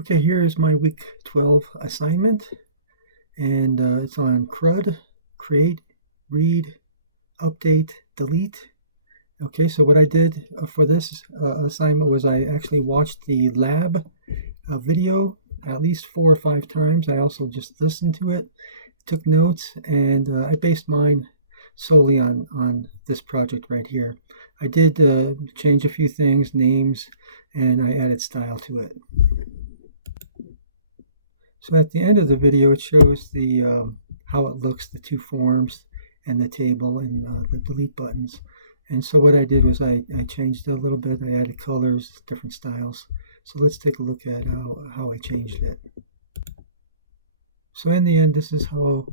Okay, here is my week 12 assignment, and it's on CRUD, create, read, update, delete. Okay, so what I did for this assignment was I actually watched the lab video at least 4 or 5 times. I also just listened to it, took notes, and I based mine solely on this project right here. I did change a few things, names, and I added style to it. So at the end of the video, it shows the how it looks, the two forms and the table and the delete buttons. And so what I did was I changed it a little bit. I added colors, different styles. So let's take a look at how I changed it. So in the end, this is how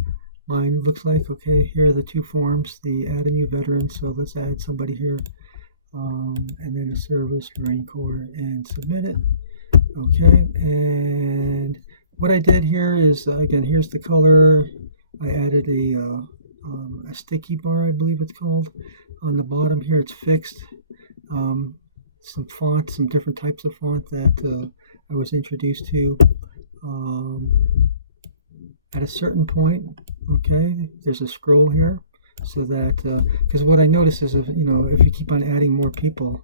mine looks like. Okay, here are the two forms, the add a new veteran. So let's add somebody here, and then a service, Marine Corps, and submit it. Okay, and what I did here is, again, here's the color. I added a sticky bar, I believe it's called. On the bottom here, it's fixed. Some font, some different types of font that I was introduced to. At a certain point, okay, there's a scroll here, so that because what I notice is if you keep on adding more people,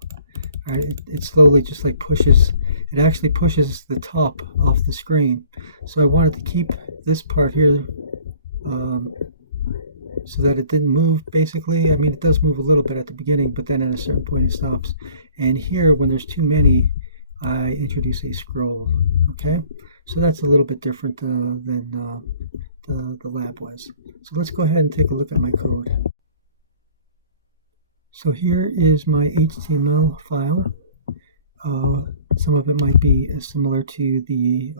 it slowly just like pushes. It actually pushes the top off the screen. So I wanted to keep this part here so that it didn't move, basically. I mean, it does move a little bit at the beginning, but then at a certain point it stops. And here, when there's too many, I introduce a scroll. Okay, so that's a little bit different than the lab was. So let's go ahead and take a look at my code. So here is my HTML file. Some of it might be similar to the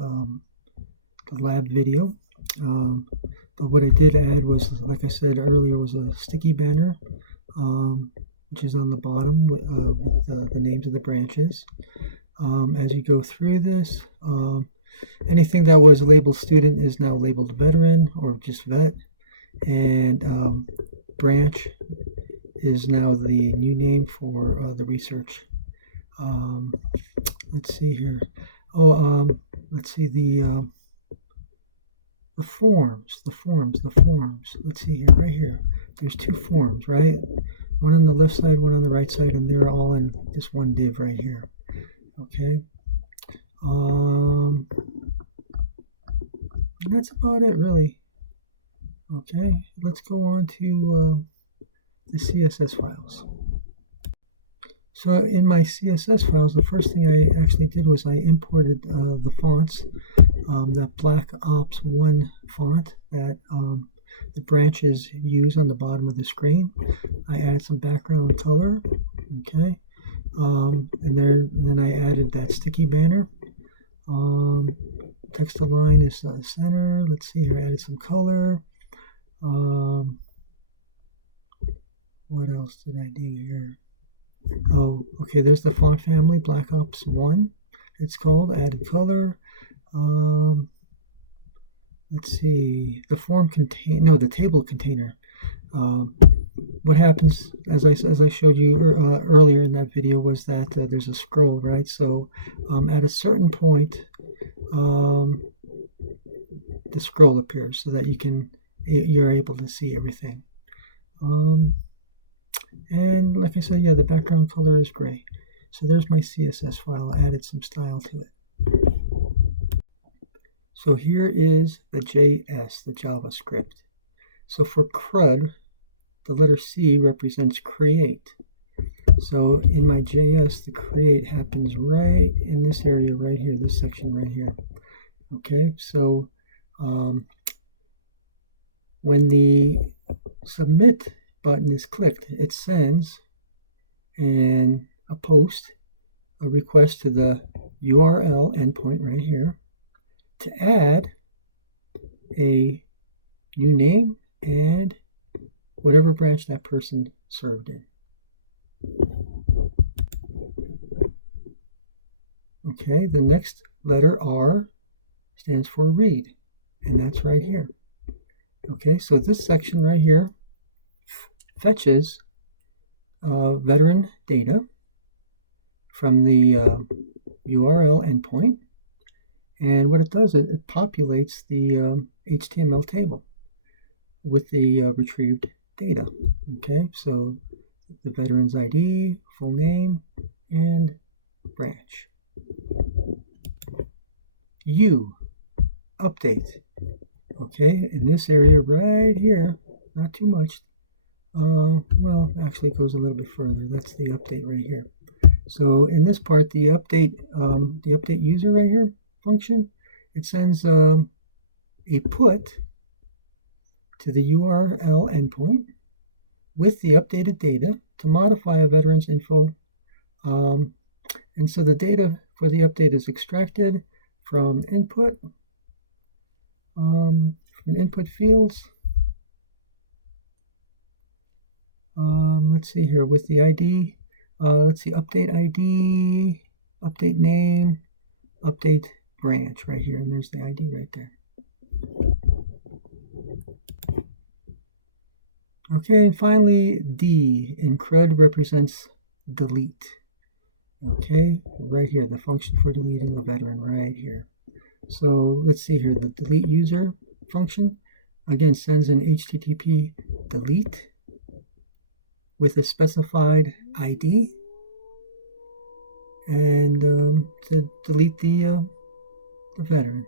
lab video, but what I did add was, like I said earlier, was a sticky banner, which is on the bottom with the names of the branches. As you go through this, anything that was labeled student is now labeled veteran or just vet, and branch is now the new name for the research. Let's see here. Let's see the forms. Let's see here, right here. There's two forms, right? One on the left side, one on the right side, and they're all in this one div right here. Okay. And that's about it, really. Okay. Let's go on to the CSS files. So in my CSS files, the first thing I actually did was I imported the fonts, that Black Ops 1 font that the branches use on the bottom of the screen. I added some background color, okay, and then I added that sticky banner. Text align is center. Let's see here, I added some color. What else did I do here? Oh, okay, there's the font family, Black Ops 1, it's called, added color. Let's see, the table container. What happens, as I showed you earlier in that video, was that there's a scroll, right? So at a certain point, the scroll appears so that you're able to see everything. And like I said, yeah, the background color is gray. So there's my CSS file. I added some style to it. So here is the JS, the JavaScript. So for CRUD, the letter C represents create. So in my JS, the create happens right in this area right here, this section right here. Okay, so when the submit button is clicked, it sends a request to the URL endpoint right here to add a new name and whatever branch that person served in. Okay, the next letter R stands for read, and that's right here. Okay, so this section right here fetches veteran data from the URL endpoint, And what it does, it populates the HTML table with the retrieved data. Okay, so the veteran's ID, full name, and branch. U, update. Okay, in this area right here, not too much. Well, actually it goes a little bit further. That's the update right here. So in this part, the update user right here function, it sends a put to the URL endpoint with the updated data to modify a veteran's info. And so the data for the update is extracted from input, from input fields. Let's see here with the ID. Let's see, update ID, update name, update branch right here, and there's the ID right there. Okay, and finally, D in CRUD represents delete. Okay, right here, the function for deleting the veteran right here. So let's see here, the delete user function, again, sends an HTTP delete with a specified ID and to delete the veteran.